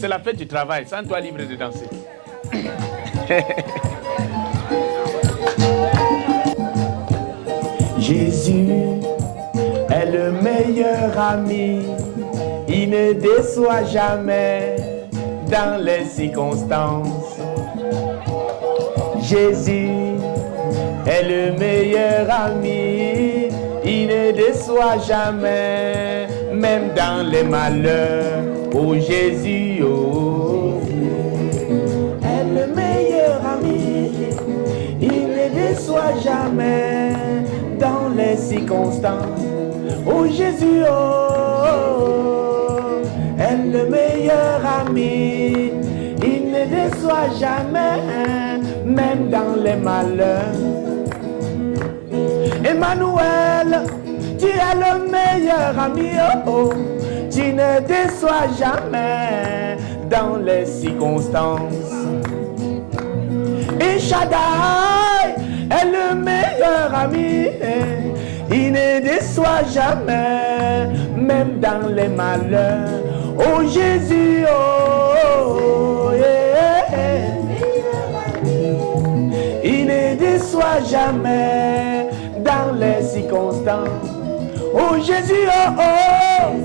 c'est la fête du travail. Sens-toi libre de danser. Jésus est le meilleur ami. Il ne déçoit jamais dans les circonstances. Jésus est le meilleur ami. Il ne déçoit jamais, même dans les malheurs. Oh Jésus, oh, est le meilleur ami. Il ne déçoit jamais dans les circonstances. Oh Jésus, oh, est le meilleur ami. Il ne déçoit jamais, même dans les malheurs. Emmanuel, tu es le meilleur ami, oh, oh. Tu ne déçois jamais dans les circonstances. Et Shaddai est le meilleur ami. Il ne déçoit jamais, même dans les malheurs. Oh Jésus, oh, yeah. Il ne déçoit jamais dans les circonstances. Oh Jésus, oh, oh,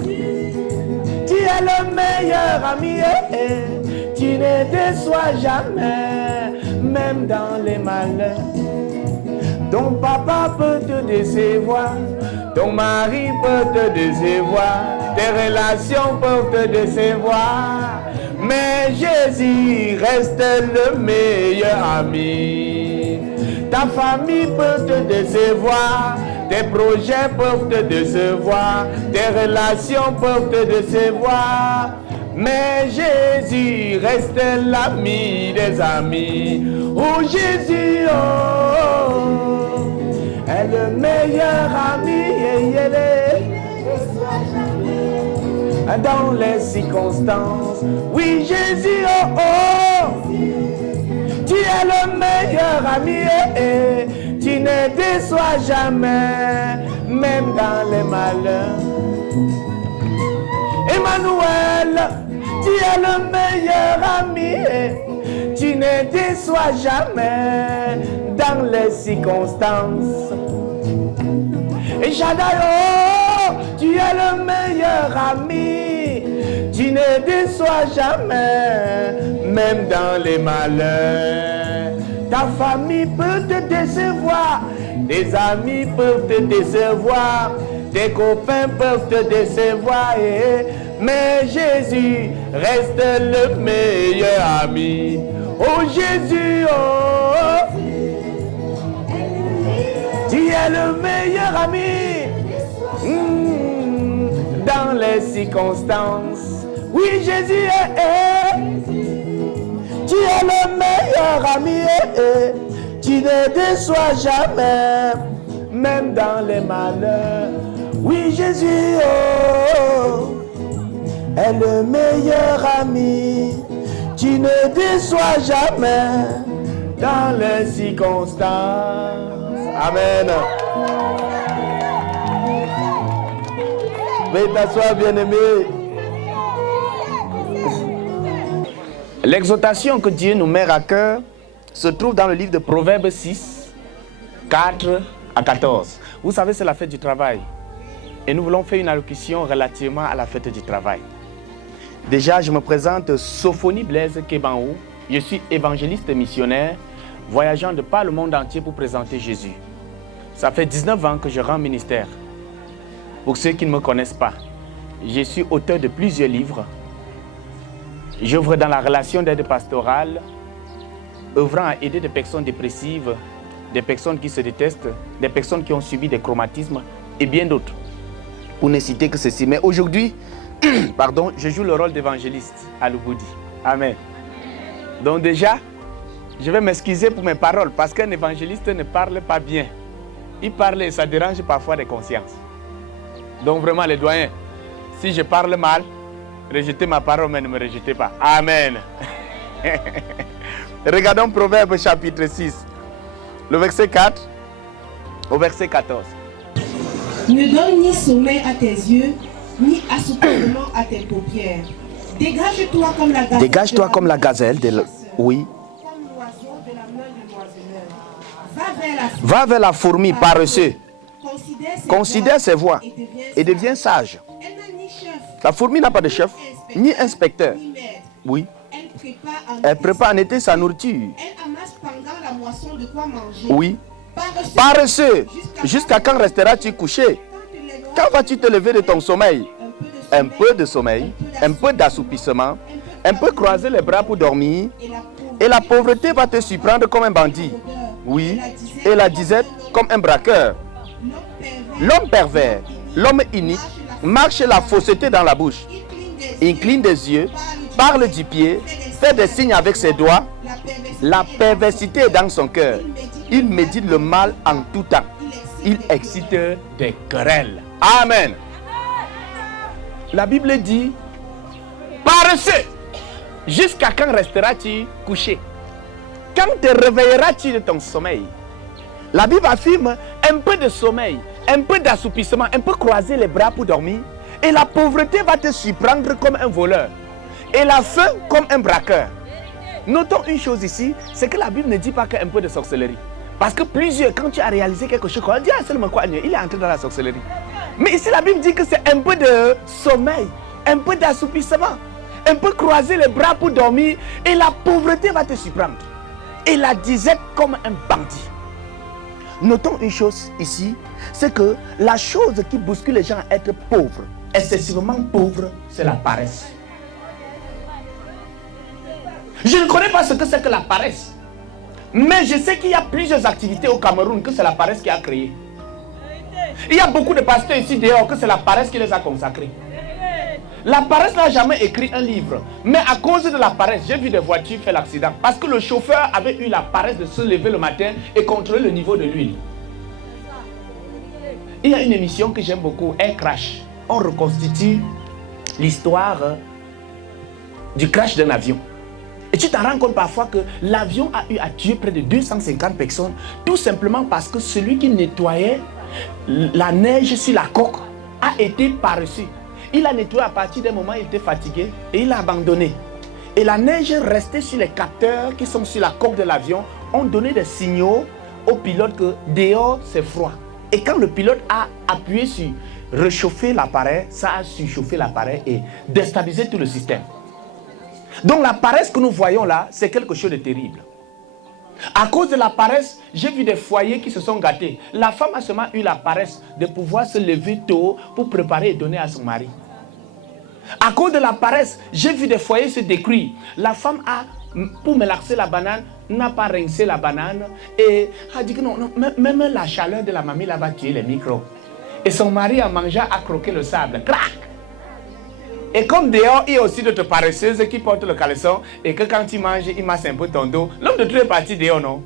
tu es le meilleur ami. Tu ne déçois jamais, même dans les malheurs. Ton papa peut te décevoir, ton mari peut te décevoir, tes relations peuvent te décevoir, mais Jésus reste le meilleur ami. Ta famille peut te décevoir, tes projets peuvent te décevoir, tes relations peuvent te décevoir, mais Jésus reste l'ami des amis. Oh Jésus, oh, est le meilleur ami. Dans les circonstances, oui Jésus, oh, oh, tu es le meilleur ami. Tu ne déçois jamais, même dans les malheurs. Emmanuel, tu es le meilleur ami. Tu ne déçois jamais dans les circonstances. Et Shaddai, oh, tu es le meilleur ami. Tu ne déçois jamais, même dans les malheurs. Ta famille peut te décevoir, tes amis peuvent te décevoir, tes copains peuvent te décevoir, mais Jésus reste le meilleur ami. Oh Jésus, oh, tu es le meilleur ami. Dans les circonstances, oui Jésus, tu es le meilleur ami. Tu ne déçois jamais, même dans les malheurs. Oui Jésus, oh, est le meilleur ami. Tu ne déçois jamais dans les circonstances. Amen. Veuillez t'asseoir, bien-aimé. L'exhortation que Dieu nous met à cœur se trouve dans le livre de Proverbes 6, 4 à 14. Vous savez, c'est la fête du travail. Et nous voulons faire une allocution relativement à la fête du travail. Déjà, je me présente Sophonie Blaise Kebanou. Je suis évangéliste missionnaire, voyageant de par le monde entier pour présenter Jésus. Ça fait 19 ans que je rends ministère. Pour ceux qui ne me connaissent pas, je suis auteur de plusieurs livres. J'œuvre dans la relation d'aide pastorale, œuvrant à aider des personnes dépressives, des personnes qui se détestent, des personnes qui ont subi des traumatismes et bien d'autres. Pour ne citer que ceci. Mais aujourd'hui, pardon, je joue le rôle d'évangéliste à Lubudi. Amen. Donc déjà, je vais m'excuser pour mes paroles parce qu'un évangéliste ne parle pas bien. Il parle et ça dérange parfois les consciences. Donc vraiment les doyens, si je parle mal, rejetez ma parole mais ne me rejetez pas. Amen. Regardons Proverbes chapitre 6, le verset 4 au verset 14. Ne donne ni sommeil à tes yeux, ni assouplissement à tes paupières. Dégage-toi comme la gazelle. Dégage-toi comme la gazelle. Oui. Comme l'oiseau de la main du moisineur. Va vers la fourmi paresseux. Considère ses voies et deviens sage. Elle n'a ni chef, La fourmi n'a pas de chef, ni inspecteur. ni maître. Oui. Elle Prépare en été sa nourriture. Elle amasse pendant la moisson de quoi manger. Oui. Paresseux. Paresseux. Jusqu'à quand resteras-tu couché? Quand vas-tu te lever de ton sommeil? Un peu de sommeil, un peu d'assoupissement, un peu croiser les bras pour dormir. Et la pauvreté va te surprendre comme un bandit. Oui. Et la disette comme un braqueur. L'homme pervers, l'homme inique, marche la fausseté dans la bouche. Incline des yeux, parle du pied, fait des signes avec ses doigts. La perversité est dans son cœur. Il médite le mal en tout temps. Il excite des querelles. Amen. La Bible dit, paresseux, jusqu'à quand resteras-tu couché? Quand te réveilleras-tu de ton sommeil? La Bible affirme un peu de sommeil, un peu d'assoupissement, un peu croiser les bras pour dormir. Et la pauvreté va te surprendre comme un voleur. Et la faim comme un braqueur. Notons une chose ici, c'est que la Bible ne dit pas qu'un peu de sorcellerie. Parce que plusieurs, quand tu as réalisé quelque chose, on dit, ah, seulement quoi, il est entré dans la sorcellerie. Mais ici, la Bible dit que c'est un peu de sommeil, un peu d'assoupissement, un peu croiser les bras pour dormir. Et la pauvreté va te surprendre. Et la disette comme un bandit. Notons une chose ici, c'est que la chose qui bouscule les gens à être pauvres, excessivement pauvres, c'est la paresse. Je ne connais pas ce que c'est que la paresse. Mais je sais qu'il y a plusieurs activités au Cameroun que c'est la paresse qui a créé. Il y a beaucoup de pasteurs ici dehors que c'est la paresse qui les a consacrés. La paresse n'a jamais écrit un livre. Mais à cause de la paresse, j'ai vu des voitures faire l'accident. Parce que le chauffeur avait eu la paresse de se lever le matin et contrôler le niveau de l'huile. Il y a une émission que j'aime beaucoup, Air Crash. On reconstitue l'histoire du crash d'un avion. Et tu t'en rends compte parfois que l'avion a eu à tuer près de 250 personnes tout simplement parce que celui qui nettoyait la neige sur la coque a été paresseux. Il a nettoyé à partir d'un moment, il était fatigué et il a abandonné. Et la neige restait sur les capteurs qui sont sur la coque de l'avion, ont donné des signaux au pilote que dehors c'est froid. Et quand le pilote a appuyé sur réchauffer l'appareil, ça a surchauffé l'appareil et déstabilisé tout le système. Donc la paresse que nous voyons là, c'est quelque chose de terrible. À cause de la paresse, j'ai vu des foyers qui se sont gâtés. La femme a seulement eu la paresse de pouvoir se lever tôt pour préparer et donner à son mari. À cause de la paresse, j'ai vu des foyers se détruire. La femme a, pour mélanger la banane, n'a pas rincé la banane et a dit que non, même la chaleur de la mamie là va tuer les microbes. Et son mari a mangé, a croqué le sable. Crac! Et comme dehors, il y a aussi d'autres paresseuses qui portent le caleçon et que quand il mange, il masse un peu ton dos. L'homme de tout est parti dehors, non?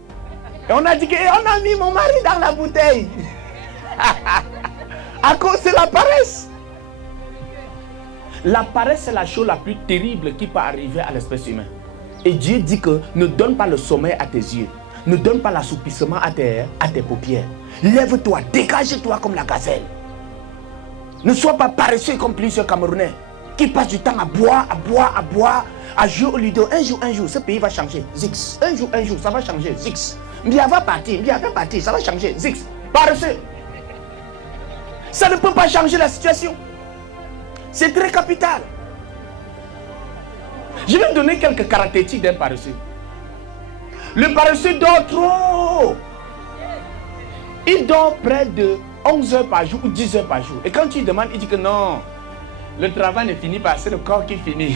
Et on a dit qu'on a mis mon mari dans la bouteille. À cause de la paresse. La paresse, c'est la chose la plus terrible qui peut arriver à l'espèce humaine. Et Dieu dit que ne donne pas le sommeil à tes yeux. Ne donne pas l'assoupissement à tes paupières. Lève-toi, dégage-toi comme la gazelle. Ne sois pas paresseux comme plusieurs Camerounais qui passent du temps à boire, à jouer au Lido. Un jour, ce pays va changer. Zix. Un jour, ça va changer. Zix. Mbia va partir, ça va changer. Zix. Paresseux. Ça ne peut pas changer la situation. C'est très capital. Je vais donner quelques caractéristiques d'un paresseux. Le paresseux dort trop. Il dort près de 11 heures par jour ou 10 heures par jour. Et quand tu lui demandes, il dit que non, le travail ne finit pas, c'est le corps qui finit.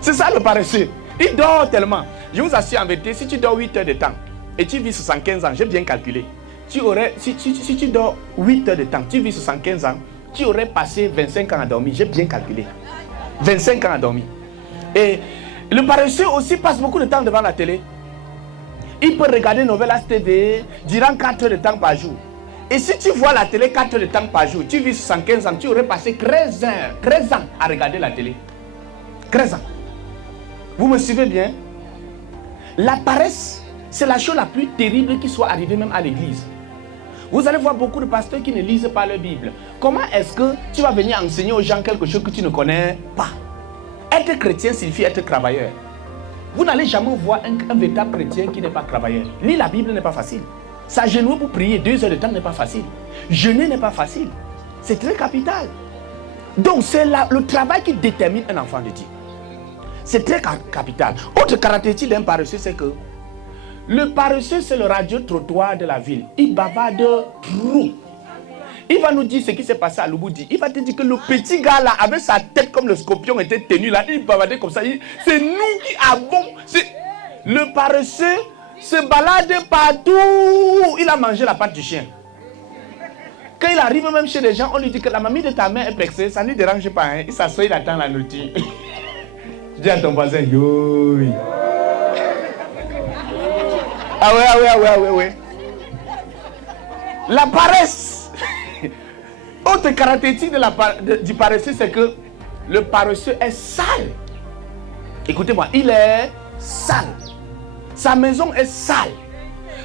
C'est ça le paresseux. Il dort tellement. Je vous assure en vérité, si tu dors 8 heures de temps et tu vis 75 ans, j'ai bien calculé. Si tu dors 8 heures de temps, tu vis 75 ans, tu aurais passé 25 ans à dormir. J'ai bien calculé. 25 ans à dormir. Et le paresseux aussi passe beaucoup de temps devant la télé. Il peut regarder Novelas TV durant 4 heures de temps par jour. Et si tu vois la télé 4 heures de temps par jour, tu vis 75 ans, tu aurais passé 13 ans à regarder la télé. 13 ans. Vous me suivez bien? La paresse, c'est la chose la plus terrible qui soit arrivée même à l'église. Vous allez voir beaucoup de pasteurs qui ne lisent pas leur Bible. Comment est-ce que tu vas venir enseigner aux gens quelque chose que tu ne connais pas? Être chrétien signifie être travailleur. Vous n'allez jamais voir un véritable chrétien qui n'est pas travailleur. Lire la Bible n'est pas facile. S'agenouiller pour prier 2 heures de temps n'est pas facile. Jeûner n'est pas facile. C'est très capital. Donc c'est le travail qui détermine un enfant de Dieu. C'est très capital. Autre caractéristique d'un paresseux, c'est que le paresseux, c'est le radio-trottoir de la ville. Il bavarde trop. Il va nous dire ce qui s'est passé à Lubudi. Il va te dire que le petit gars là, avec sa tête comme le scorpion était tenu là, il bavardait comme ça. C'est nous qui avons. Le paresseux se balade partout. Il a mangé la patte du chien. Quand il arrive même chez les gens, on lui dit que la mamie de ta mère est percée, ça ne lui dérange pas. Hein? Il s'assoit, il attend la nourriture. Dis à ton voisin, yo. Ah ouais. La paresse. Autre caractéristique du paresseux, c'est que le paresseux est sale. Écoutez-moi, il est sale. Sa maison est sale.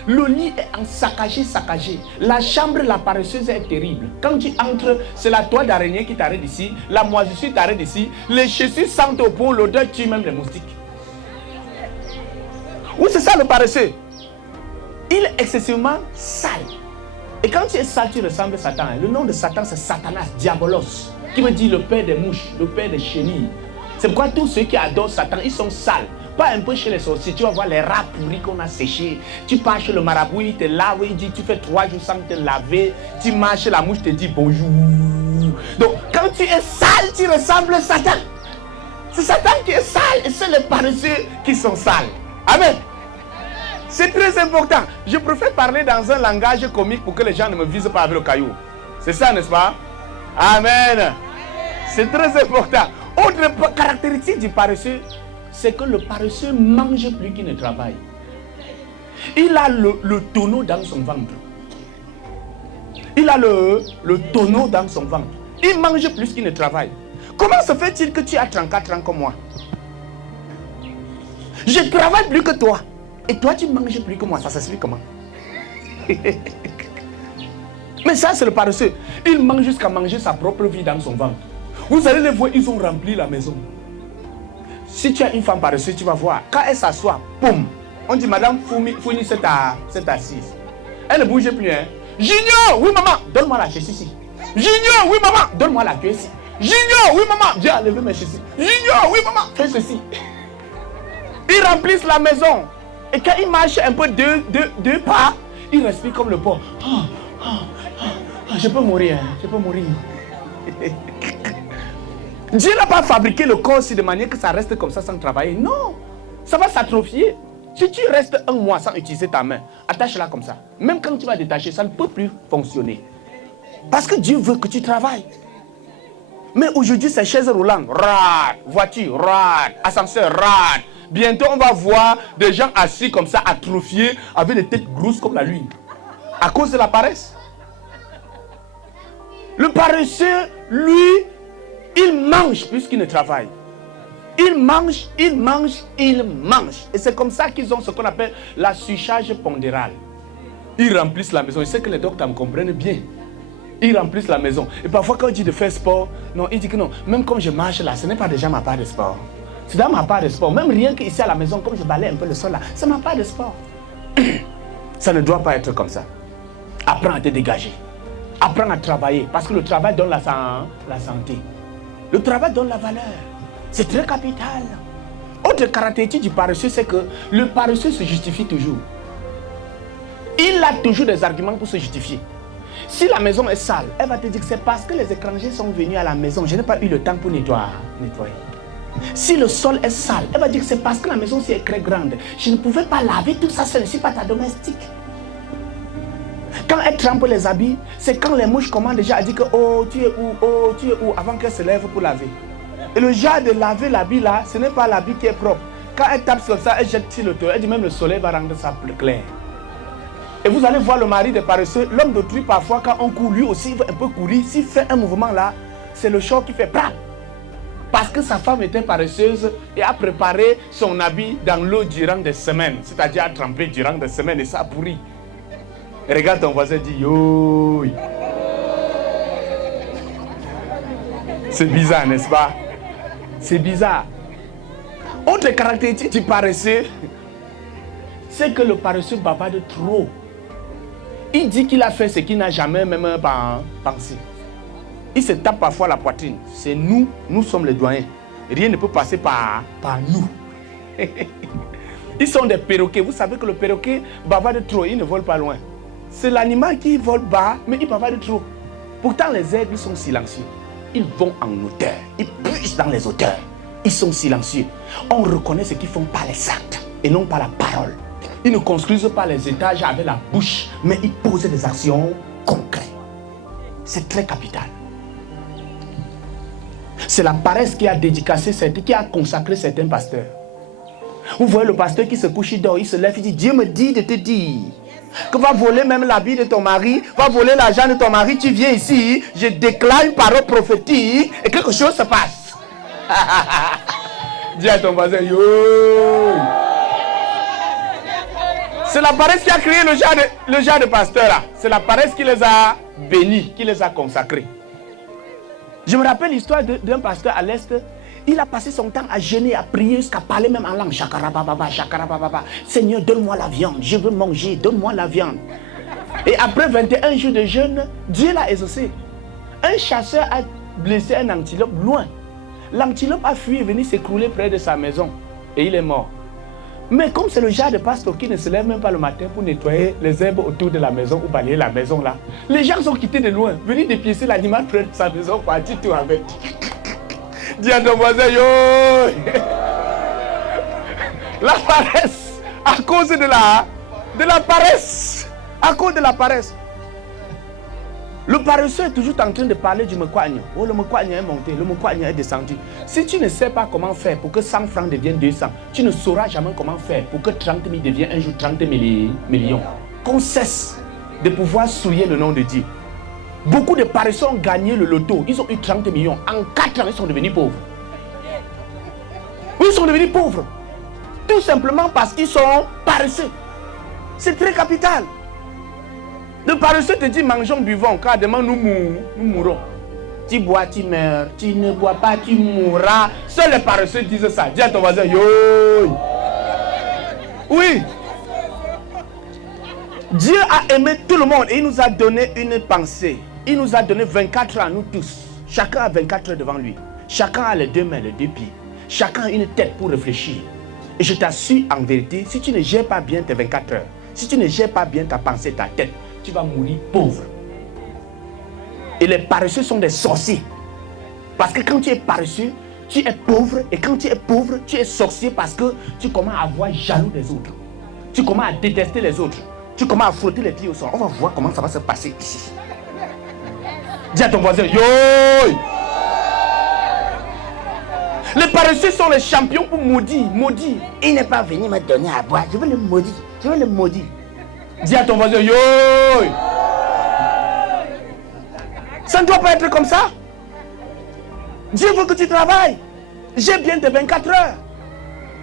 Le lit est saccagé. La chambre, la paresseuse est terrible. Quand tu entres, c'est la toile d'araignée qui t'arrête ici. La moisissure t'arrête ici. Les chaussures sentent au pont, l'odeur tue même les moustiques. Oui, c'est ça le paresseux. Il est excessivement sale. Et quand tu es sale, tu ressembles à Satan. Le nom de Satan, c'est Satanas, Diabolos, qui veut dire le père des mouches, le père des chenilles. C'est pourquoi tous ceux qui adorent Satan, ils sont sales. Pas un peu chez les sorciers, tu vas voir les rats pourris qu'on a séchés. Tu pars chez le marabout, il te lave, il dit tu fais 3 jours sans te laver. Tu marches, la mouche te dit bonjour. Donc quand tu es sale, tu ressembles à Satan. C'est Satan qui est sale et c'est les paresseux qui sont sales. Amen. C'est très important. Je préfère parler dans un langage comique pour que les gens ne me visent pas avec le caillou. C'est ça, n'est-ce pas? Amen. C'est très important. Autre caractéristique du paresseux, c'est que le paresseux mange plus qu'il ne travaille. Il a le tonneau dans son ventre. Il a le tonneau dans son ventre. Il mange plus qu'il ne travaille. Comment se fait-il que tu as 34 ans comme moi? Je travaille plus que toi. Et toi, tu manges plus que moi. Ça s'explique comment? Mais ça, c'est le paresseux. Il mange jusqu'à manger sa propre vie dans son ventre. Vous allez les voir, ils ont rempli la maison. Si tu as une femme paresseuse, tu vas voir. Quand elle s'assoit, boum, on dit, madame, fournis cette assise. Elle ne bouge plus. Hein. Junior, oui maman, donne-moi la chaise ici. Junior, oui maman, donne-moi la queue ici. Junior, oui maman, viens enlever mes chaises. Junior, oui maman, fais ceci. Ils remplissent la maison. Et quand ils marchent un peu deux pas, ils respirent comme le porc. Je peux mourir, hein, je peux mourir. Dieu n'a pas fabriqué le corps de manière que ça reste comme ça sans travailler. Non, ça va s'atrophier. Si tu restes 1 mois sans utiliser ta main, attache-la comme ça. Même quand tu vas détacher, ça ne peut plus fonctionner. Parce que Dieu veut que tu travailles. Mais aujourd'hui, c'est chaise roulante, rad, voiture, rad, ascenseur, rad. Bientôt, on va voir des gens assis comme ça, atrophiés, avec des têtes grosses comme la lune. À cause de la paresse. Le paresseux, lui, il mange plus qu'il ne travaille. Il mange. Et c'est comme ça qu'ils ont ce qu'on appelle la surcharge pondérale. Ils remplissent la maison. Je sais que les docteurs me comprennent bien. Ils remplissent la maison. Et parfois, quand on dit de faire sport, non, il dit que non. Même comme je marche là, ce n'est pas déjà ma part de sport. C'est dans ma part de sport. Même rien qu'ici à la maison, comme je balaye un peu le sol là, c'est ma part de sport. Ça ne doit pas être comme ça. Apprends à te dégager. Apprends à travailler. Parce que le travail donne la santé. Le travail donne la valeur. C'est très capital. Autre caractéristique du paresseux, c'est que le paresseux se justifie toujours. Il a toujours des arguments pour se justifier. Si la maison est sale, elle va te dire que c'est parce que les étrangers sont venus à la maison. Je n'ai pas eu le temps pour nettoyer. Si le sol est sale, elle va dire que c'est parce que la maison est très grande. Je ne pouvais pas laver tout ça, je ne suis pas ta domestique. Quand elle trempe les habits, c'est quand les mouches commencent déjà à dire que oh tu es où, avant qu'elle se lève pour laver. Et le genre de laver l'habit là, ce n'est pas l'habit qui est propre. Quand elle tape sur ça, elle jette sur le toit, elle dit même le soleil va rendre ça plus clair. Et vous allez voir le mari des paresseux, l'homme d'autrui parfois quand on court, lui aussi il veut un peu courir, s'il fait un mouvement là, c'est le choc qui fait bram. Parce que sa femme était paresseuse et a préparé son habit dans l'eau durant des semaines, c'est-à-dire a trempé durant des semaines et ça a pourri. Regarde ton voisin, dis yo. C'est bizarre, n'est-ce pas? C'est bizarre. Autre caractéristique du paresseux, c'est que le paresseux bavarde trop. Il dit qu'il a fait ce qu'il n'a jamais même pensé. Il se tape parfois la poitrine. C'est nous sommes les doyens. Rien ne peut passer par nous. Ils sont des perroquets. Vous savez que le perroquet bavarde trop, il ne vole pas loin. C'est l'animal qui vole bas, mais il bavarde trop. Pourtant, les aigles sont silencieux. Ils vont en hauteur. Ils puissent dans les hauteurs. Ils sont silencieux. On reconnaît ce qu'ils font par les actes et non par la parole. Ils ne construisent pas les étages avec la bouche, mais ils posent des actions concrètes. C'est très capital. C'est la paresse qui a dédicacé, qui a consacré certains pasteurs. Vous voyez le pasteur qui se couche, il dort, il se lève, il dit, Dieu me dit de te dire que va voler même l'habit de ton mari, va voler l'argent de ton mari, tu viens ici, je déclare une parole prophétique et quelque chose se passe. Dis à ton voisin, yo. C'est la paresse qui a créé le genre de pasteur là. C'est la paresse qui les a bénis, qui les a consacrés. Je me rappelle l'histoire d'un pasteur à l'Est. Il a passé son temps à jeûner, à prier, jusqu'à parler même en langue. Chakarababa, chakarababa. Seigneur, donne-moi la viande. Je veux manger, donne-moi la viande. Et après 21 jours de jeûne, Dieu l'a exaucé. Un chasseur a blessé un antilope loin. L'antilope a fui et venu s'écrouler près de sa maison. Et il est mort. Mais comme c'est le genre de pasteur qui ne se lève même pas le matin pour nettoyer les herbes autour de la maison ou balayer la maison là, les gens sont quittés de loin, venus dépiécer l'animal près de sa maison, partir tout avec. Dis à ton voisin, yo. La paresse, à cause de la paresse, à cause de la paresse. Le paresseux est toujours en train de parler du mekwagne. Oh, le mekwagne est monté, le mekwagne est descendu. Si tu ne sais pas comment faire pour que 100 francs deviennent 200, tu ne sauras jamais comment faire pour que 30 000 deviennent un jour 30 millions. Qu'on cesse de pouvoir souiller le nom de Dieu. Beaucoup de paresseux ont gagné le loto. Ils ont eu 30 millions. En 4 ans, ils sont devenus pauvres. Ils sont devenus pauvres. Tout simplement parce qu'ils sont paresseux. C'est très capital. Le paresseux te dit mangeons, buvons, car demain nous mourrons. Tu bois, tu meurs. Tu ne bois pas, tu mourras. Seuls les paresseux disent ça. Dis à ton voisin, yo. Oui. Dieu a aimé tout le monde et il nous a donné une pensée. Il nous a donné 24 heures à nous tous. Chacun a 24 heures devant lui. Chacun a les 2 mains, les 2 pieds. Chacun a une tête pour réfléchir. Et je t'assure en vérité, si tu ne gères pas bien tes 24 heures, si tu ne gères pas bien ta pensée, ta tête, tu vas mourir pauvre. Et les paresseux sont des sorciers. Parce que quand tu es paresseux, tu es pauvre. Et quand tu es pauvre, tu es sorcier parce que tu commences à avoir jaloux des autres. Tu commences à détester les autres. Tu commences à frotter les pieds au sol. On va voir comment ça va se passer ici. Dis à ton voisin, yo! Les paresseux sont les champions pour maudire. Maudire. Il n'est pas venu me donner à boire. Je veux le maudire. Je veux le maudire. Dis à ton voisin, yo! Ça ne doit pas être comme ça. Dieu veut que tu travailles. J'ai bien tes 24 heures.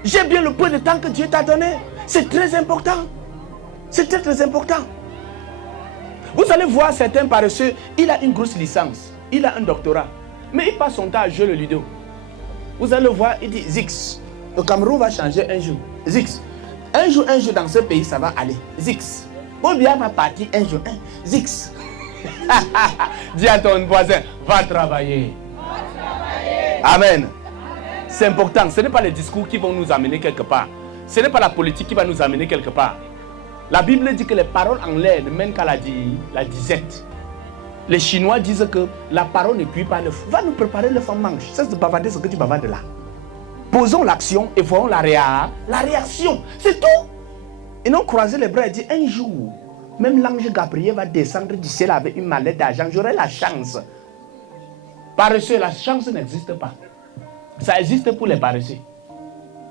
J'ai bien le peu de temps que Dieu t'a donné. C'est très important. C'est très très important. Vous allez voir certains paresseux, il a une grosse licence. Il a un doctorat. Mais il passe son temps à jouer le ludo. Vous allez le voir, il dit, Zix, le Cameroun va changer un jour. Zix, un jour dans ce pays, ça va aller. Zix. Ou bien va partir un jour. Zix. Dis à ton voisin, va travailler. Amen. C'est important. Ce n'est pas les discours qui vont nous amener quelque part. Ce n'est pas la politique qui va nous amener quelque part. La Bible dit que les paroles en l'air ne mènent qu'à la disette. Les Chinois disent que la parole ne cuit pas l'œuf. Va nous préparer l'œuf en manche. Cesse de bavarder ce que tu bavardes là. Posons l'action et voyons la réaction. C'est tout. Et non croiser les bras et dire un jour, même l'ange Gabriel va descendre du ciel avec une mallette d'argent. J'aurai la chance. Paresseux, la chance n'existe pas. Ça existe pour les paresseux.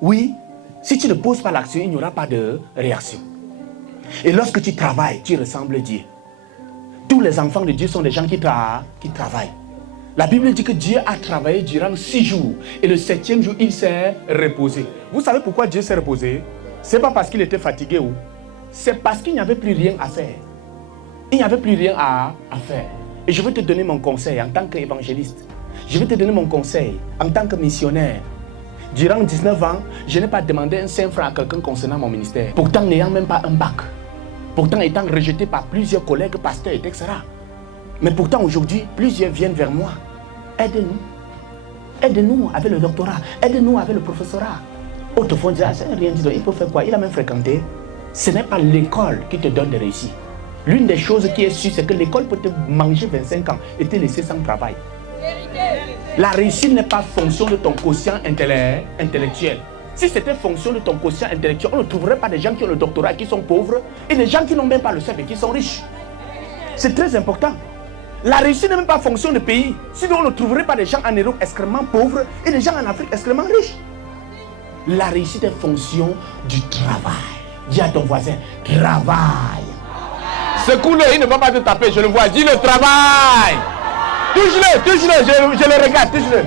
Oui, si tu ne poses pas l'action, il n'y aura pas de réaction. Et lorsque tu travailles, tu ressembles à Dieu. Tous les enfants de Dieu sont des gens qui travaillent. La Bible dit que Dieu a travaillé durant 6 jours. Et le 7e jour, il s'est reposé. Vous savez pourquoi Dieu s'est reposé? Ce n'est pas parce qu'il était fatigué. C'est parce qu'il n'y avait plus rien à faire. Il n'y avait plus rien à faire. Et je vais te donner mon conseil en tant qu'évangéliste. Je vais te donner mon conseil en tant que missionnaire. Durant 19 ans, je n'ai pas demandé un 5 francs à quelqu'un concernant mon ministère. Pourtant, n'ayant même pas un bac. Pourtant, étant rejeté par plusieurs collègues, pasteurs, etc. Mais pourtant, aujourd'hui, plusieurs viennent vers moi. Aide-nous. Aide-nous avec le doctorat. Aide-nous avec le professorat. Autrefois, on disait, ça n'a rien dit. Il faut faire quoi? Il a même fréquenté. Ce n'est pas l'école qui te donne des réussites. L'une des choses qui est sûre, c'est que l'école peut te manger 25 ans et te laisser sans travail. La réussite n'est pas fonction de ton quotient intellectuel. Si c'était fonction de ton quotient intellectuel, on ne trouverait pas des gens qui ont le doctorat et qui sont pauvres et des gens qui n'ont même pas le CEP et qui sont riches. C'est très important. La réussite n'est même pas fonction de pays. Sinon, on ne trouverait pas des gens en Europe extrêmement pauvres et des gens en Afrique extrêmement riches. La réussite est fonction du travail. Dis à ton voisin, travail. Secoue-le, il ne va pas te taper, je le vois. Dis le travail. Touche-le, je le regarde, touche-le.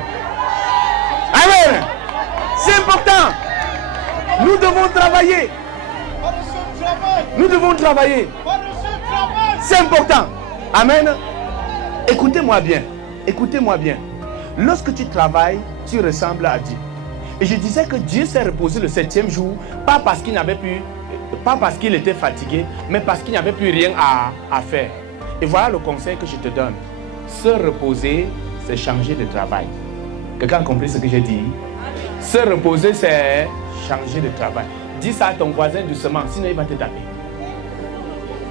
Amen. C'est important. Nous devons travailler. Nous devons travailler. C'est important. Amen. Écoutez-moi bien. Écoutez-moi bien. Lorsque tu travailles, tu ressembles à Dieu. Et je disais que Dieu s'est reposé le 7e jour, pas parce qu'il n'avait plus, pas parce qu'il était fatigué, mais parce qu'il n'y avait plus rien à faire. Et voilà le conseil que je te donne. Se reposer, c'est changer de travail. Quelqu'un a compris ce que j'ai dit? Se reposer, c'est changer de travail. Dis ça à ton voisin doucement, sinon il va te taper.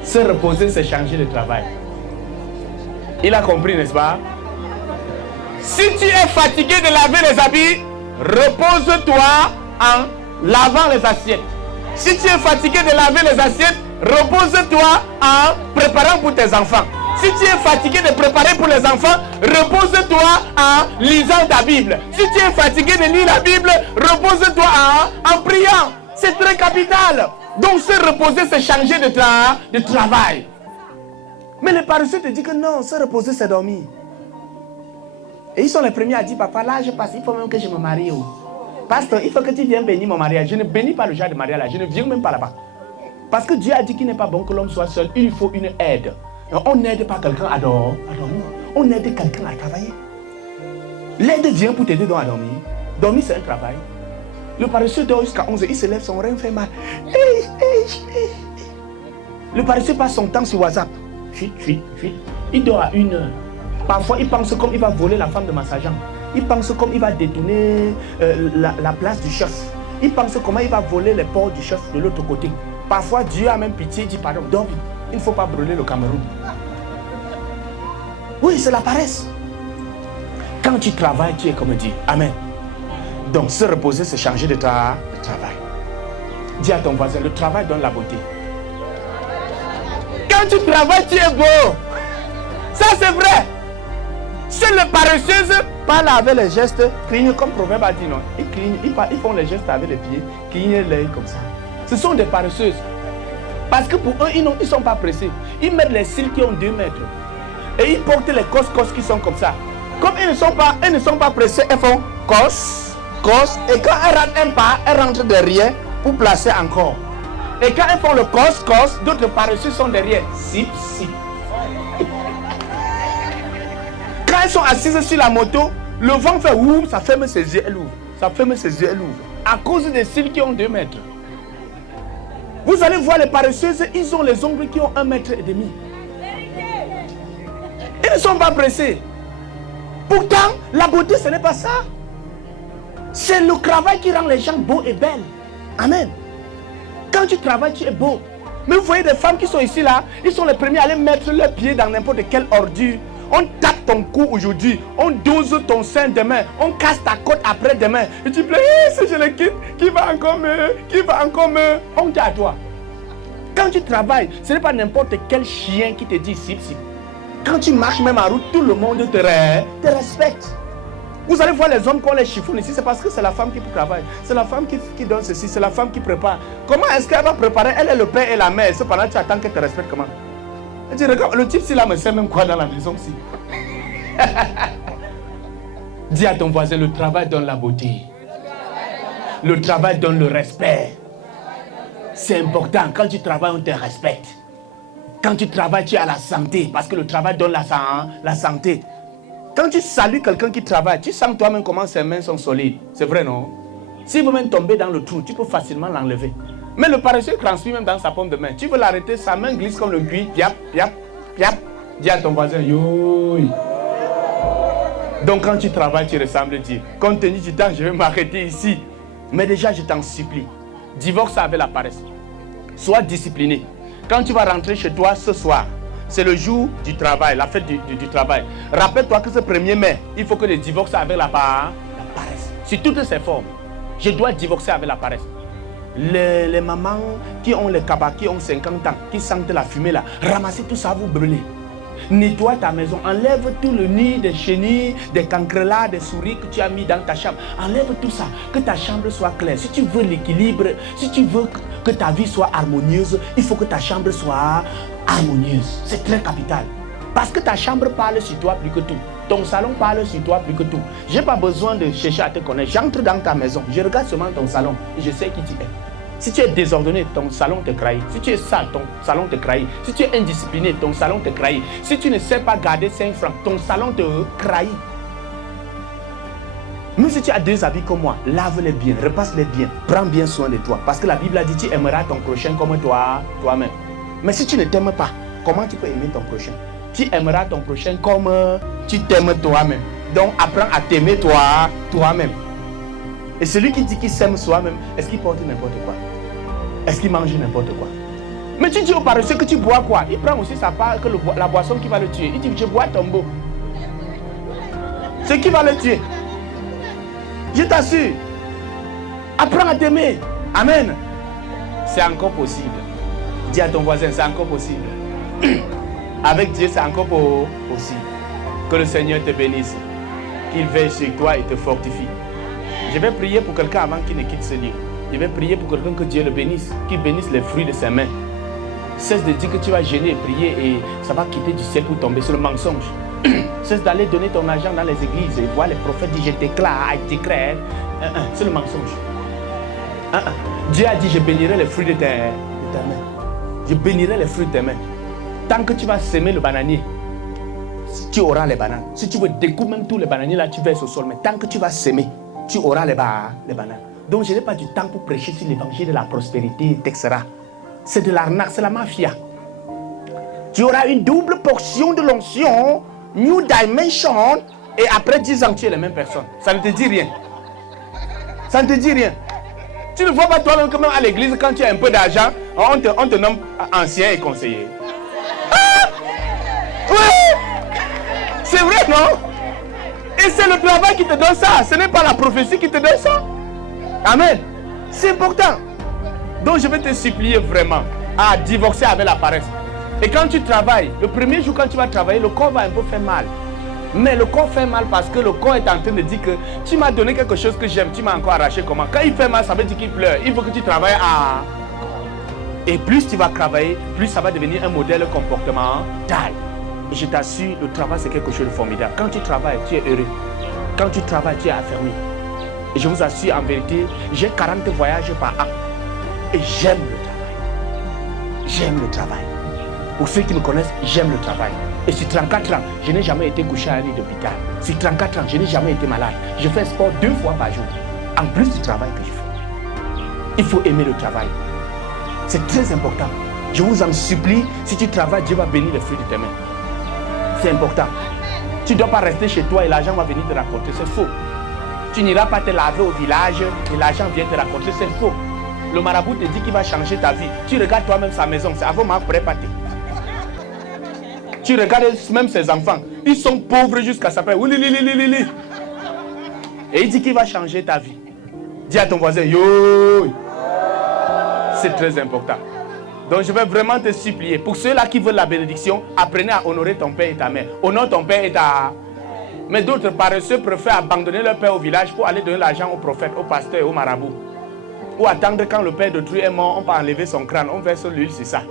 Se reposer, c'est changer de travail. Il a compris, n'est-ce pas? Si tu es fatigué de laver les habits, repose-toi en lavant les assiettes. Si tu es fatigué de laver les assiettes, repose-toi en préparant pour tes enfants. Si tu es fatigué de préparer pour les enfants, repose-toi en lisant ta Bible. Si tu es fatigué de lire la Bible, repose-toi en priant. C'est très capital. Donc se reposer, c'est changer de travail. Mais les paresseux te disent que non, se reposer, c'est dormir. Et ils sont les premiers à dire, papa, là je passe, il faut même que je me marie. Pasteur, il faut que tu viennes bénir mon mariage. Je ne bénis pas le genre de mariage là, je ne viens même pas là-bas. Parce que Dieu a dit qu'il n'est pas bon que l'homme soit seul, il faut une aide. On n'aide pas quelqu'un à dormir, on aide quelqu'un à travailler. L'aide vient pour t'aider à dormir. Dormir, c'est un travail. Le paresseux dort jusqu'à 11h, il se lève, son rein fait mal. Le paresseux passe son temps sur WhatsApp. Il dort à 1h. Parfois, il pense comme il va voler la femme de massagant. Il pense comme il va détourner la place du chef. Il pense comment il va voler les porcs du chef de l'autre côté. Parfois, Dieu a même pitié, il dit pardon, dors vite. Il ne faut pas brûler le Cameroun. Oui, c'est la paresse. Quand tu travailles, tu es comme Dieu. Amen. Donc, se reposer, c'est changer de travail. Dis à ton voisin, le travail donne la beauté. Quand tu travailles, tu es beau. Ça, c'est vrai. Seules les paresseuses parlent avec les gestes, clignent comme Proverbe a dit, non. Ils clignent, ils font les gestes avec les pieds, clignent l'œil comme ça. Ce sont des paresseuses. Parce que pour eux, ils ne sont pas pressés. Ils mettent les cils qui ont 2 mètres. Et ils portent les cosses qui sont comme ça. Comme ils ne sont pas pressés, elles font cos. Et quand elles ratent un pas, elles rentrent derrière pour placer encore. Et quand elles font le cos, d'autres paresseux sont derrière. Sip. Quand elles sont assises sur la moto, le vent fait ouf, ça ferme ses yeux, elle ouvre. Ça ferme ses yeux, elle ouvre. À cause des cils qui ont 2 mètres. Vous allez voir les paresseuses, ils ont les ongles qui ont 1,5 mètre. Ils ne sont pas pressés. Pourtant, la beauté, ce n'est pas ça. C'est le travail qui rend les gens beaux et belles. Amen. Quand tu travailles, tu es beau. Mais vous voyez des femmes qui sont ici là, ils sont les premiers à aller mettre leurs pieds dans n'importe quelle ordure. On tape ton cou aujourd'hui, on dose ton sein demain, on casse ta côte après-demain. Et tu plais, si je le quitte, qui va encore me... On dit à toi. Quand tu travailles, ce n'est pas n'importe quel chien qui te dit sip. Quand tu marches même en route, tout le monde te respecte. Vous allez voir les hommes qui ont les chiffons ici, c'est parce que c'est la femme qui travaille. C'est la femme qui donne ceci, c'est la femme qui prépare. Comment est-ce qu'elle va préparer? Elle est le père et la mère. Cependant, tu attends qu'elle te respecte comment? Elle dit, regarde, le type, là, me sait même quoi dans la maison aussi. Dis à ton voisin, le travail donne la beauté. Le travail donne le respect. C'est important, quand tu travailles, on te respecte. Quand tu travailles, tu as la santé, parce que le travail donne la santé. Quand tu salues quelqu'un qui travaille, tu sens toi-même comment ses mains sont solides. C'est vrai, non? S'il veut même tomber dans le trou, tu peux facilement l'enlever. Mais le paresseux transmet même dans sa paume de main. Tu veux l'arrêter, sa main glisse comme le cuir. Piap, piap, piap. Dis à ton voisin, yo. Donc quand tu travailles, tu ressembles à Dieu. Compte tenu du temps, je vais m'arrêter ici. Mais déjà, je t'en supplie. Divorce avec la paresse. Sois discipliné. Quand tu vas rentrer chez toi ce soir, c'est le jour du travail, la fête du travail. Rappelle-toi que ce 1er mai, il faut que tu divorces avec la paresse. Sur toutes ses formes. Je dois divorcer avec la paresse. Les mamans qui ont les cabas, qui ont 50 ans, qui sentent la fumée là, ramassez tout ça, vous brûlez. Nettoie ta maison, enlève tout le nid des chenilles, des cancrelats, des souris que tu as mis dans ta chambre. Enlève tout ça, que ta chambre soit claire. Si tu veux l'équilibre, si tu veux que ta vie soit harmonieuse, il faut que ta chambre soit harmonieuse. C'est très capital. Parce que ta chambre parle sur toi plus que tout. Ton salon parle sur toi plus que tout. Je n'ai pas besoin de chercher à te connaître. J'entre dans ta maison, je regarde seulement ton salon et je sais qui tu es. Si tu es désordonné, ton salon te trahit. Si tu es sale, ton salon te trahit. Si tu es indiscipliné, ton salon te trahit. Si tu ne sais pas garder 5 francs, ton salon te trahit. Même si tu as 2 habits comme moi, lave-les bien, repasse-les bien, prends bien soin de toi. Parce que la Bible a dit, tu aimeras ton prochain comme toi-même. Mais si tu ne t'aimes pas, comment tu peux aimer ton prochain? Tu aimeras ton prochain comme tu t'aimes toi-même. Donc apprends à t'aimer toi-même. Et celui qui dit qu'il s'aime soi-même, est-ce qu'il porte n'importe quoi? Est-ce qu'il mange n'importe quoi? Mais tu dis au paresseux que tu bois quoi? Il prend aussi sa part que la boisson qui va le tuer. Il dit, je bois tombeau. Ce qui va le tuer. Je t'assure. Apprends à t'aimer. Amen. C'est encore possible. Dis à ton voisin, c'est encore possible. Avec Dieu, c'est encore possible. Que le Seigneur te bénisse. Qu'il veille sur toi et te fortifie. Je vais prier pour quelqu'un avant qu'il ne quitte ce lieu. Je vais prier pour quelqu'un que Dieu le bénisse, qu'il bénisse les fruits de ses mains. Cesse de dire que tu vas gêner et prier et ça va quitter du ciel pour tomber sur le mensonge. Cesse d'aller donner ton argent dans les églises et voir les prophètes dire je déclare, je décrète. C'est le mensonge. Dieu a dit je bénirai les fruits de tes mains. Je bénirai les fruits de tes mains. Tant que tu vas semer le bananier, tu auras les bananes. Si tu veux découper même tous les bananiers là, tu verses au sol. Mais tant que tu vas semer, tu auras les bananes. Donc je n'ai pas du temps pour prêcher sur l'évangile de la prospérité, etc. C'est de l'arnaque, c'est la mafia. Tu auras une double portion de l'onction, New Dimension, et après 10 ans, tu es la même personne. Ça ne te dit rien. Ça ne te dit rien. Tu ne vois pas toi-même quand même à l'église, quand tu as un peu d'argent, on te nomme ancien et conseiller. Ah! Oui! C'est vrai, non? Et c'est le travail qui te donne ça. Ce n'est pas la prophétie qui te donne ça. Amen. C'est important. Donc je vais te supplier vraiment à divorcer avec la paresse. Et quand tu travailles, le premier jour quand tu vas travailler, le corps va un peu faire mal. Mais le corps fait mal parce que le corps est en train de dire que tu m'as donné quelque chose que j'aime, tu m'as encore arraché comment? Quand il fait mal, ça veut dire qu'il pleure. Il faut que tu travailles à... Et plus tu vas travailler, plus ça va devenir un modèle comportemental. Et je t'assure, le travail c'est quelque chose de formidable. Quand tu travailles, tu es heureux. Quand tu travailles, tu es affermi. Et je vous assure, en vérité, j'ai 40 voyages par an. Et j'aime le travail. J'aime le travail. Pour ceux qui me connaissent, j'aime le travail. Et sur 34 ans, je n'ai jamais été couché à un lit d'hôpital. Sur 34 ans, je n'ai jamais été malade. Je fais sport 2 fois par jour. En plus du travail que je fais. Il faut aimer le travail. C'est très important. Je vous en supplie, si tu travailles, Dieu va bénir les fruits de tes mains. C'est important. Tu ne dois pas rester chez toi et l'argent va venir te raconter. C'est faux. Tu n'iras pas te laver au village et l'argent vient te raconter. C'est faux. Le marabout te dit qu'il va changer ta vie. Tu regardes toi-même sa maison. C'est avant ma préparée. Tu regardes même ses enfants. Ils sont pauvres jusqu'à sa paix. Et il dit qu'il va changer ta vie. Dis à ton voisin, yo. C'est très important. Donc je vais vraiment te supplier. Pour ceux-là qui veulent la bénédiction, apprenez à honorer ton père et ta mère. Honore ton père et ta... Mais d'autres paresseux préfèrent abandonner leur père au village pour aller donner l'argent au prophète, au pasteur et au marabout. Ou attendre quand le père d'autrui est mort, on peut enlever son crâne, on verse l'huile, c'est ça.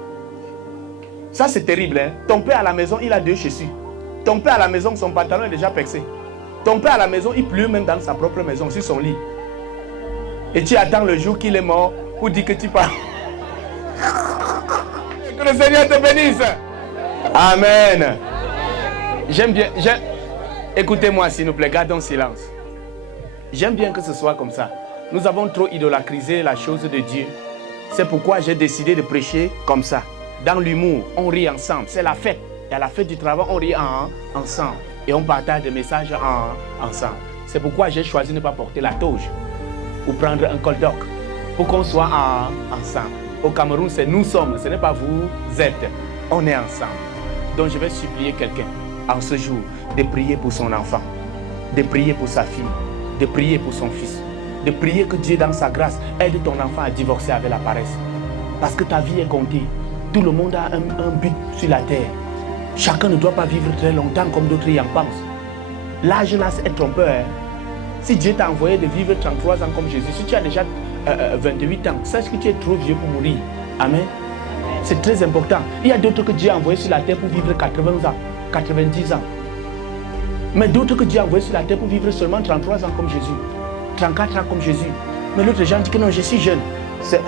Ça c'est terrible, hein. Ton père à la maison, il a 2 chaussures. Ton père à la maison, son pantalon est déjà percé. Ton père à la maison, il pleut même dans sa propre maison, sur son lit. Et tu attends le jour qu'il est mort pour dire que tu pars. Que le Seigneur te bénisse. Amen. J'aime bien. Écoutez-moi s'il vous plaît, gardons silence. J'aime bien que ce soit comme ça. Nous avons trop idolâtrisé la chose de Dieu. C'est pourquoi j'ai décidé de prêcher comme ça. Dans l'humour, on rit ensemble. C'est la fête. Et à la fête du travail, on rit ensemble. Et on partage des messages ensemble. C'est pourquoi j'ai choisi de ne pas porter la toge ou prendre un col d'oc pour qu'on soit ensemble. Au Cameroun, c'est nous sommes, ce n'est pas vous êtes. On est ensemble. Donc je vais supplier quelqu'un en ce jour de prier pour son enfant, de prier pour sa fille, de prier pour son fils, de prier que Dieu dans sa grâce aide ton enfant à divorcer avec la paresse. Parce que ta vie est comptée. Tout le monde a un but sur la terre. Chacun ne doit pas vivre très longtemps comme d'autres y en pensent. L'âge là est trompeur. Hein? Si Dieu t'a envoyé de vivre 33 ans comme Jésus, si tu as déjà 28 ans, sache que tu es trop vieux pour mourir. Amen. C'est très important. Il y a d'autres que Dieu a envoyés sur la terre pour vivre 80 ans, 90 ans. Mais d'autres que Dieu a envoyés sur la terre pour vivre seulement 33 ans comme Jésus, 34 ans comme Jésus. Mais l'autre gens dit que non, je suis jeune. C'est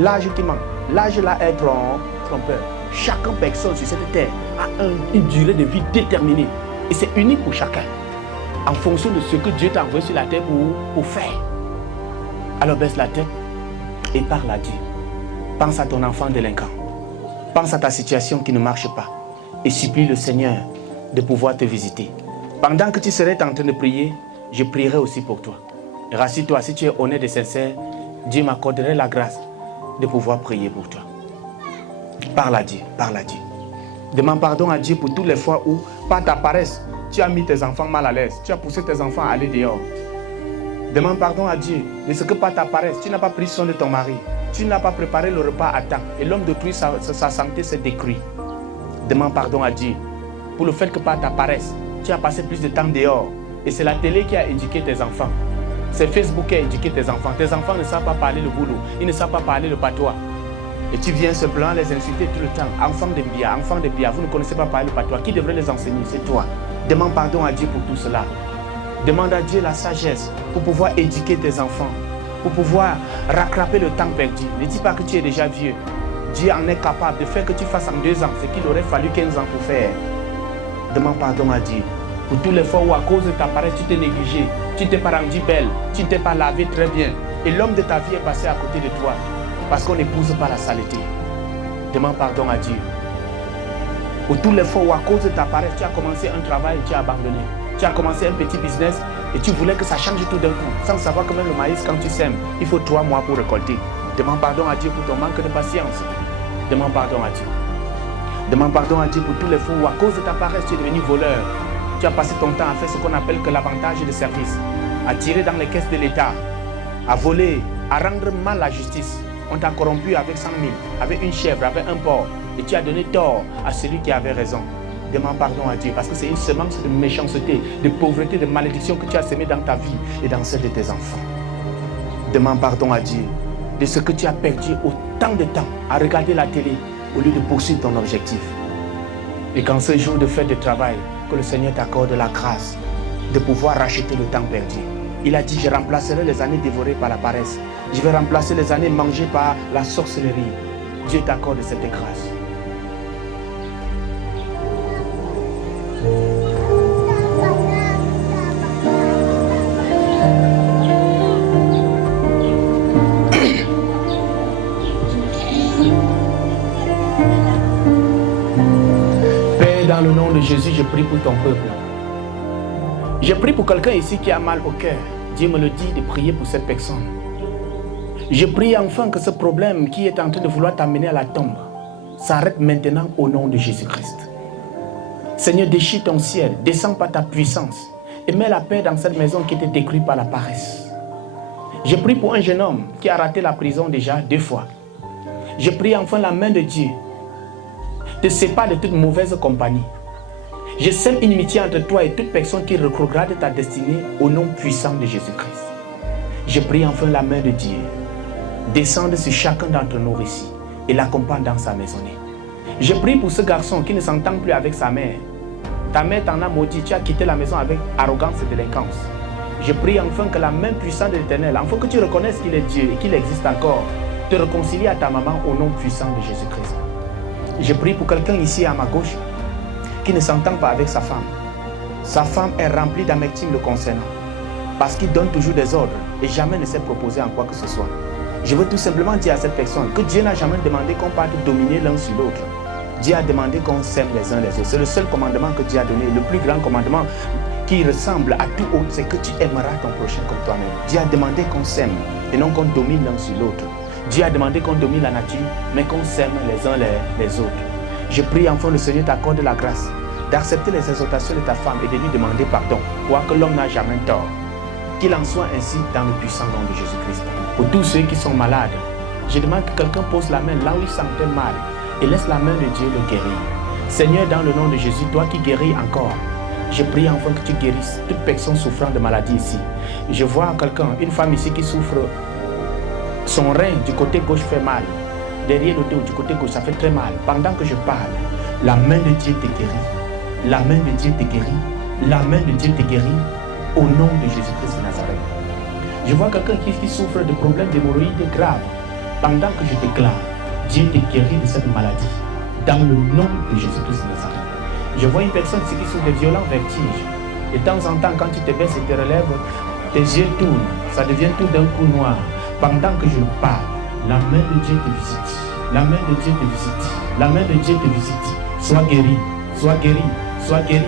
l'âge qui manque. L'âge là est trompeur. Chaque personne sur cette terre a une durée de vie déterminée. Et c'est unique pour chacun. En fonction de ce que Dieu t'a envoyé sur la terre pour faire. Alors baisse la tête et parle à Dieu. Pense à ton enfant délinquant. Pense à ta situation qui ne marche pas. Et supplie le Seigneur de pouvoir te visiter. Pendant que tu serais en train de prier, je prierai aussi pour toi. Rassure-toi, si tu es honnête et sincère, Dieu m'accorderait la grâce de pouvoir prier pour toi. Parle à Dieu, parle à Dieu. Demande pardon à Dieu pour toutes les fois où, par ta paresse, tu as mis tes enfants mal à l'aise. Tu as poussé tes enfants à aller dehors. Demande pardon à Dieu de ce que par ta paresse, tu n'as pas pris soin de ton mari. Tu n'as pas préparé le repas à temps. Et l'homme d'autrui, sa santé s'est détruite. Demande pardon à Dieu pour le fait que par ta paresse, tu as passé plus de temps dehors. Et c'est la télé qui a éduqué tes enfants. C'est Facebook qui a éduqué tes enfants. Tes enfants ne savent pas parler le boulot. Ils ne savent pas parler le patois. Et tu viens simplement les insulter tout le temps. Enfants de Bia, vous ne connaissez pas parler le patois. Qui devrait les enseigner? C'est toi. Demande pardon à Dieu pour tout cela. Demande à Dieu la sagesse pour pouvoir éduquer tes enfants, pour pouvoir rattraper le temps perdu. Ne dis pas que tu es déjà vieux. Dieu en est capable de faire que tu fasses en 2 ans ce qu'il aurait fallu 15 ans pour faire. Demande pardon à Dieu pour tous les fois où à cause de ta paresse tu t'es négligé, tu ne t'es pas rendu belle, tu ne t'es pas lavé très bien. Et l'homme de ta vie est passé à côté de toi parce qu'on n'épouse pas la saleté. Demande pardon à Dieu. Pour tous les fois où à cause de ta paresse tu as commencé un travail et tu as abandonné. Tu as commencé un petit business et tu voulais que ça change tout d'un coup, sans savoir que même le maïs, quand tu sèmes, il faut 3 mois pour récolter. Demande pardon à Dieu pour ton manque de patience. Demande pardon à Dieu. Demande pardon à Dieu pour tous les fois où à cause de ta paresse, tu es devenu voleur. Tu as passé ton temps à faire ce qu'on appelle que l'avantage de service, à tirer dans les caisses de l'État, à voler, à rendre mal la justice. On t'a corrompu avec 100 000, avec une chèvre, avec un porc, et tu as donné tort à celui qui avait raison. Demande pardon à Dieu parce que c'est une semence de méchanceté, de pauvreté, de malédiction que tu as semé dans ta vie et dans celle de tes enfants. Demande pardon à Dieu de ce que tu as perdu autant de temps à regarder la télé au lieu de poursuivre ton objectif. Et qu'en ce jour de fête de travail, que le Seigneur t'accorde la grâce de pouvoir racheter le temps perdu. Il a dit, je remplacerai les années dévorées par la paresse. Je vais remplacer les années mangées par la sorcellerie. Dieu t'accorde cette grâce. Dans le nom de Jésus, je prie pour ton peuple. Je prie pour quelqu'un ici qui a mal au cœur. Dieu me le dit de prier pour cette personne. Je prie enfin que ce problème qui est en train de vouloir t'amener à la tombe s'arrête maintenant au nom de Jésus-Christ. Seigneur, déchire ton ciel, descends par ta puissance et mets la paix dans cette maison qui était détruite par la paresse. Je prie pour un jeune homme qui a raté la prison déjà 2 fois. Je prie enfin la main de Dieu te sépare de toute mauvaise compagnie. Je sème une amitié entre toi et toute personne qui regrette ta destinée au nom puissant de Jésus-Christ. Je prie enfin la main de Dieu descendre sur chacun d'entre nous ici et l'accompagne dans sa maisonnée. Je prie pour ce garçon qui ne s'entend plus avec sa mère. Ta mère t'en a maudit, tu as quitté la maison avec arrogance et délinquance. Je prie enfin que la main puissante de l'Éternel, enfin que tu reconnaisses qu'il est Dieu et qu'il existe encore, te réconcilie à ta maman au nom puissant de Jésus-Christ. Je prie pour quelqu'un ici à ma gauche qui ne s'entend pas avec sa femme. Sa femme est remplie d'amertume le concernant parce qu'il donne toujours des ordres et jamais ne s'est proposé en quoi que ce soit. Je veux tout simplement dire à cette personne que Dieu n'a jamais demandé qu'on parte dominer l'un sur l'autre. Dieu a demandé qu'on s'aime les uns les autres. C'est le seul commandement que Dieu a donné, le plus grand commandement qui ressemble à tout autre, c'est que tu aimeras ton prochain comme toi-même. Dieu a demandé qu'on s'aime et non qu'on domine l'un sur l'autre. Dieu a demandé qu'on domine la nature, mais qu'on s'aime les uns les autres. Je prie enfin le Seigneur t'accorde la grâce d'accepter les exhortations de ta femme et de lui demander pardon, quoique l'homme n'a jamais tort. Qu'il en soit ainsi dans le puissant nom de Jésus-Christ. Pour tous ceux qui sont malades, je demande que quelqu'un pose la main là où il sentait mal et laisse la main de Dieu le guérir. Seigneur, dans le nom de Jésus, toi qui guéris encore, je prie enfin que tu guérisses toute personne souffrant de maladie ici. Je vois quelqu'un, une femme ici qui souffre, son rein du côté gauche fait mal. Derrière le dos, du côté gauche, ça fait très mal. Pendant que je parle, la main de Dieu te guérit. La main de Dieu te guérit. La main de Dieu te guérit. Au nom de Jésus-Christ de Nazareth. Je vois quelqu'un qui souffre de problèmes d'hémorroïdes graves. Pendant que je déclare, Dieu te guérit de cette maladie. Dans le nom de Jésus-Christ de Nazareth. Je vois une personne ici qui souffre de violents vertiges. De temps en temps, quand tu te baisses et te relèves, tes yeux tournent. Ça devient tout d'un coup noir. Pendant que je parle, la main de Dieu te visite. La main de Dieu te visite. La main de Dieu te visite. Sois guéri. Sois guéri. Sois guéri.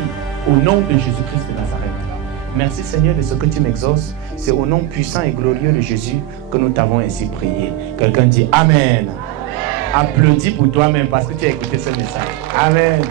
Au nom de Jésus-Christ de Nazareth. Merci Seigneur de ce que tu m'exauces. C'est au nom puissant et glorieux de Jésus que nous t'avons ainsi prié. Quelqu'un dit Amen. Applaudis pour toi-même parce que tu as écouté ce message. Amen.